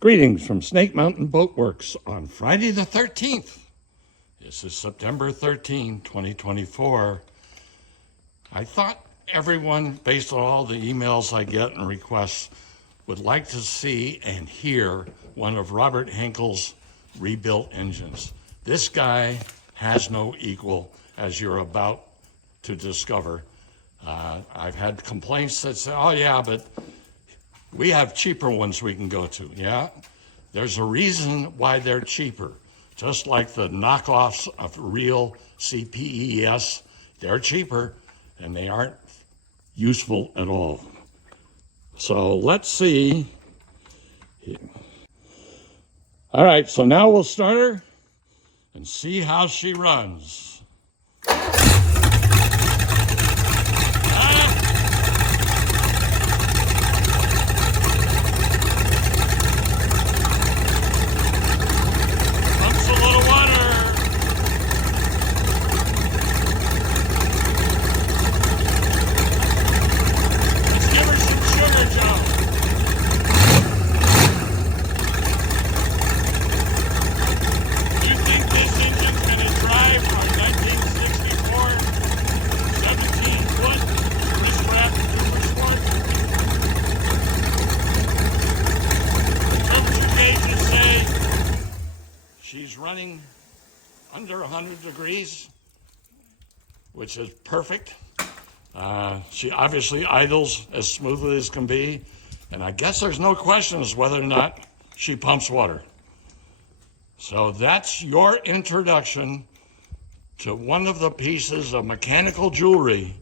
Greetings from Snake Mountain Boat Works on Friday the 13th. This is September 13, 2024. I thought everyone, based on all the emails I get and requests, would like to see and hear one of Robert Henkel's rebuilt engines. This guy has no equal, as you're about to discover. I've had complaints that say, oh yeah, but we have cheaper ones we can go to. Yeah, there's a reason why they're cheaper. Just like the knockoffs of real CPES, they're cheaper and they aren't useful at all. So let's see. All right, so now we'll start her and see how she runs. She's running under 100 degrees, which is perfect. She obviously idles as smoothly as can be, and I guess there's no question as whether or not she pumps water. So that's your introduction to one of the pieces of mechanical jewelry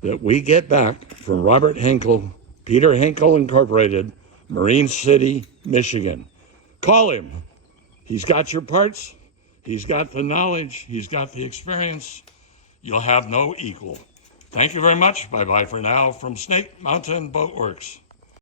that we get back from Robert Henkel, Peter Henkel Incorporated, Marine City, Michigan. Call him. He's got your parts, he's got the knowledge, he's got the experience. You'll have no equal. Thank you very much. Bye-bye for now from Snake Mountain Boat Works.